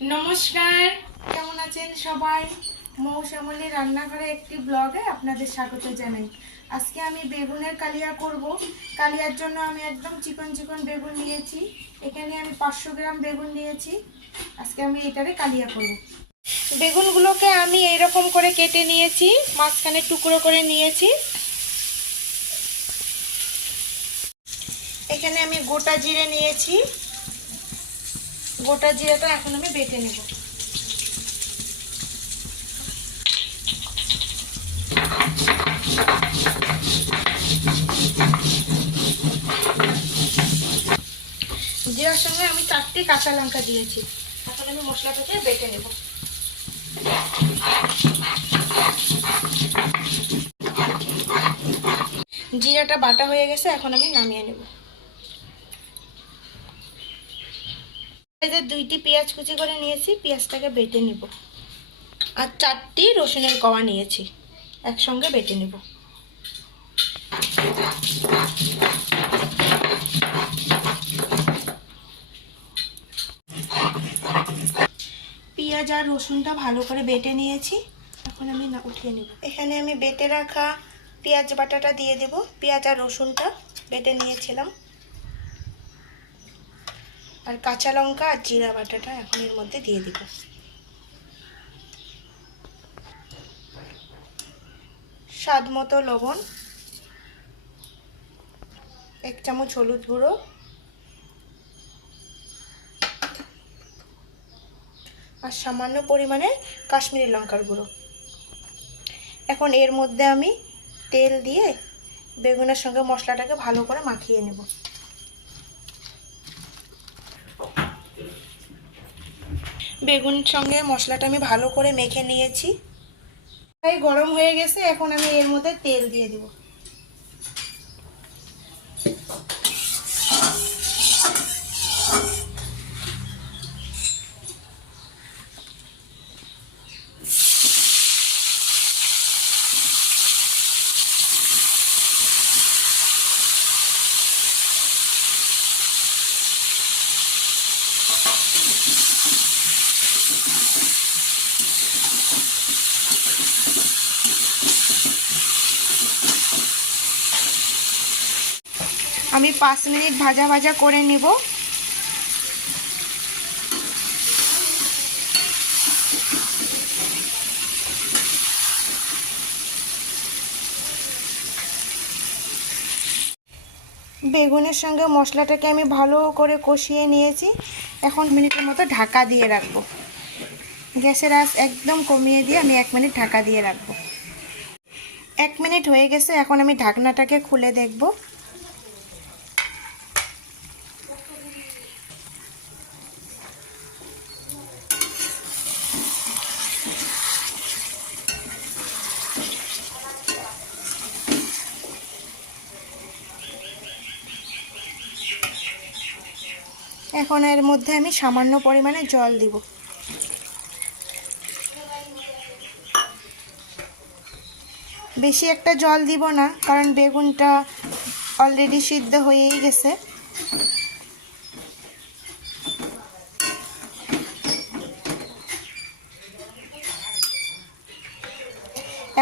নমস্কার, কেমন আছেন সবাই? মৌসামলি রান্নাঘরে একটি ব্লগে আপনাদের স্বাগত জানাই। আজকে আমি বেগুনের কালিয়া করব। কালিয়ার জন্য আমি একদম চিকন চিকন বেগুন নিয়েছি। এখানে আমি 500 গ্রাম বেগুন নিয়েছি। আজকে আমি এটারে কালিয়া করব। বেগুনগুলোকে আমি এইরকম করে কেটে নিয়েছি, মাঝখানে টুকরো করে নিয়েছি। এখানে আমি গোটা জিরে নিয়েছি। গোটা জিরাটা এখন আমি বেটে নেব। জিরার সঙ্গে আমি 4টি কাঁচা লঙ্কা দিয়েছি। এখন আমি মশলাটাকে বেটে নেব। জিরাটা বাটা হয়ে গেছে, এখন আমি নামিয়ে নেব। এই যে 2টি পেঁয়াজ কুচি করে নিয়েছি, পেঁয়াজটাকে বেটে নেব। আর 4টি রসুনের কোয়া নিয়েছি, একসঙ্গে বেটে নেব। পেঁয়াজ আর রসুনটা ভালো করে বেটে নিয়েছি, এখন আমি উঠিয়ে নেব। এখানে আমি বেটে রাখা পেঁয়াজ বাটাটা দিয়ে দেব। পেঁয়াজ আর রসুনটা বেটে নিয়েছিলাম, আর কাঁচা লঙ্কা আর জিরা বাটাটা এখন এর মধ্যে দিয়ে দেব। স্বাদ মতো লবণ, 1 চামচ হলুদ গুঁড়ো, আর সামান্য পরিমাণে কাশ্মীরি লঙ্কার গুঁড়ো। এখন এর মধ্যে আমি তেল দিয়ে বেগুনের সঙ্গে মশলাটাকে ভালো করে মাখিয়ে নেব। বেগুন সঙ্গে মশলাটা আমি ভালো করে মেখে নিয়েছি। তাই গরম হয়ে গেছে, এখন আমি এর মধ্যে তেল দিয়ে দেব। আমি 5 মিনিট ভাজা ভাজা করে নেব। বেগুনের সঙ্গে মশলাটাকে আমি ভালো করে কষিয়ে নিয়েছি। এখন মিনিটের মতো ঢাকা দিয়ে রাখবো। গ্যাসের আঁচ একদম কমিয়ে দিয়ে আমি 1 মিনিট ঢাকা দিয়ে রাখবো। 1 মিনিট হয়ে গেছে, এখন আমি ঢাকনাটাকে খুলে দেখব। এখন এর মধ্যে আমি সামান্য পরিমাণে জল দিব। বেশি একটা জল দিব না, কারণ বেগুনটা অলরেডি সিদ্ধ হয়েই গেছে।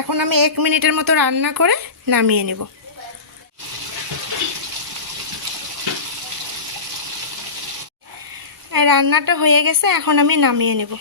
এখন আমি 1 মিনিটের মতো রান্না করে নামিয়ে নেব। রান্নাটা হয়ে গেছে, এখন আমি নামিয়ে নেব।